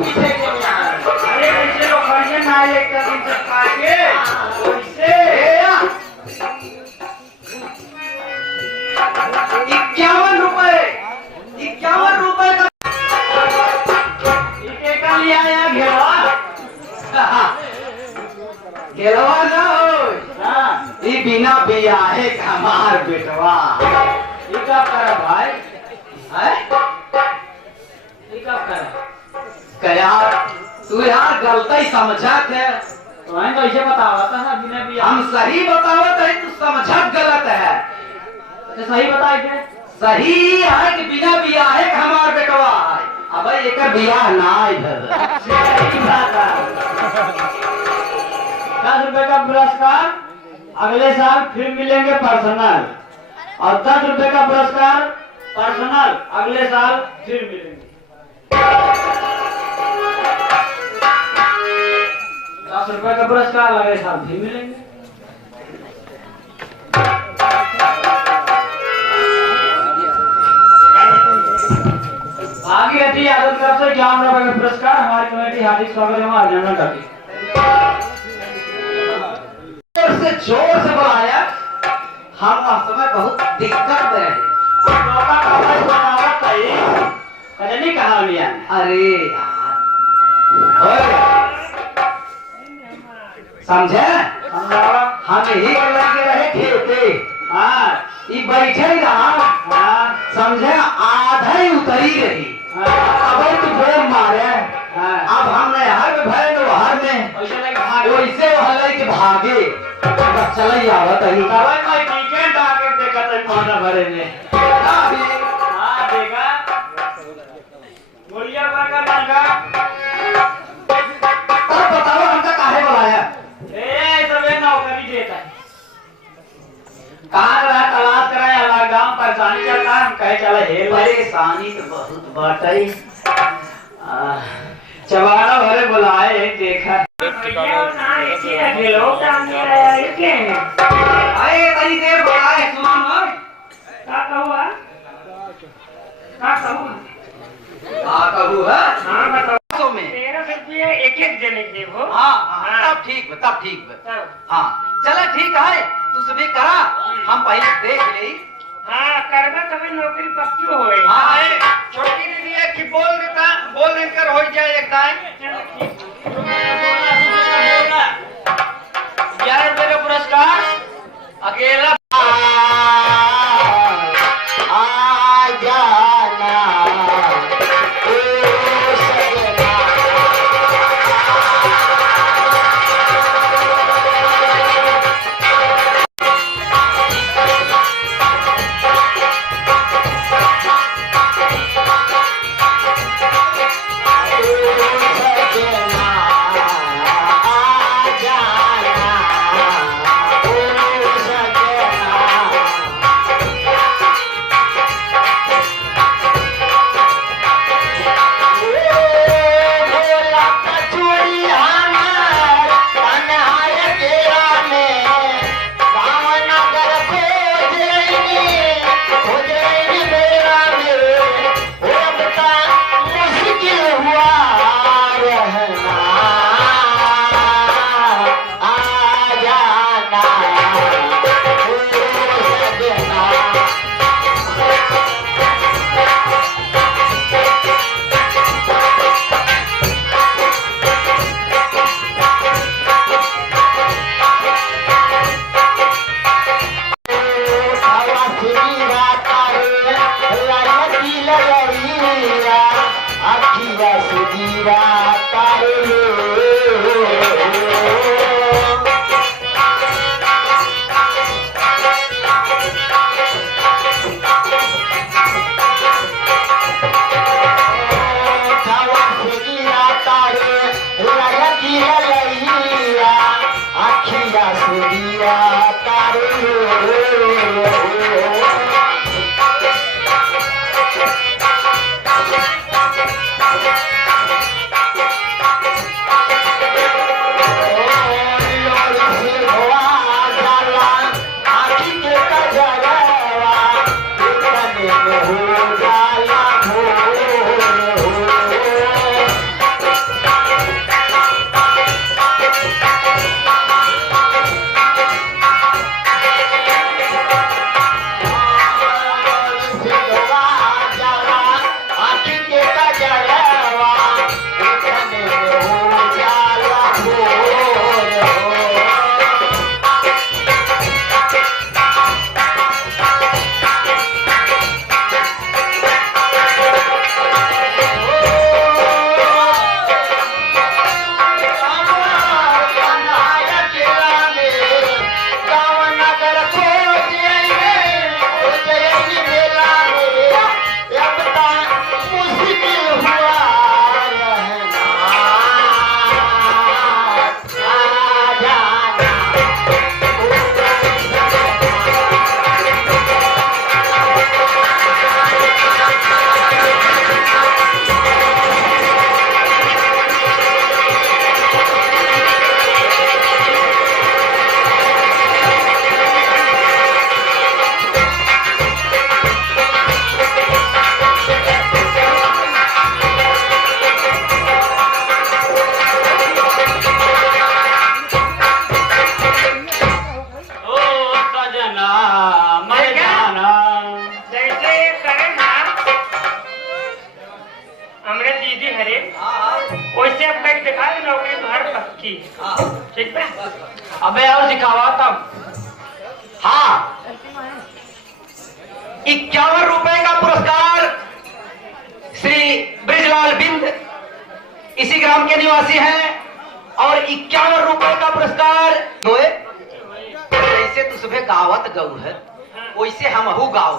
पीछे क्यों यहाँ? अरे कैसे लोग खड़िए ना एक दिन से खा के वैसे 51 रुपए, 51 रुपए का का लिया आया घेरवा घेरवा ना हो, ये बिना बियाहे का हमार बेटवा। ये क्या कर भाई? है ये क्या कर? क्या तू यार गलती समझत है? तुम्हें कैसे बतावा था बिना बिया? हम सही बतावत है, तू समझत गलत है। तो सही बताए थे? सही है कि बिना बियाहे का हमार बेटवा है। अब एक बियाह ना इधर। सही बात है। 10 रुपए का पुरस्कार अगले साल फिर मिलेंगे पर्सनल, और 10 रुपए का पुरस्कार पर्सनल अगले साल फिर मिलेंगे। 10 रुपए का पुरस्कार अगले साल फिर मिलेंगे। आगे रहती यादव की तरफ से 51 रुपए का पुरस्कार हमारी कमेटी हार्दिक स्वागत एवं अभिनंदन करती है। जोर से बुलाया, हम उस समय बहुत दिक्कत में रहे। नहीं कहा लिया। अरे यार, समझे? हम यही लगे रहे खेते। हाँ, ये बैठे ही रहा, हाँ, समझे? आधा ही उतरी रही। अब तो बोल मारे। अब हमने हर में भय न हर में वैसे हल्ले के भागे चल आवत ही भरे ने देखा गोलिया का लड़का तब बताओ हमका काहे बुलाया? नौकरी देता है। कहाँ रहा तलाश कराया, हमारा गांव परेशानी चलता है, हम कहे चले हेल परेशानी तो बहुत बाटई। चबाड़ा भरे बुलाए देखा अरे कई देर बुलाए सुन कहू है तो में 13 रुपये एक जने के हो। हाँ तब ठीक तब ठीक हाँ चला ठीक है तू सभी करा हम पहले देख ले। हाँ करवा तभी नौकरी पक्की होए। हाँ छोटी दीदी है कि बोल देकर हो जाए एक टाइम। 11 रुपये का पुरस्कार अकेला आ जाना ओ ठीक है। अबे और सिखावा तब। हाँ, 51 रुपए का पुरस्कार श्री ब्रिजलाल बिंद, इसी ग्राम के निवासी हैं, और 51 रुपए का पुरस्कार जैसे तुझे गावत गऊ है वैसे हम गाओ।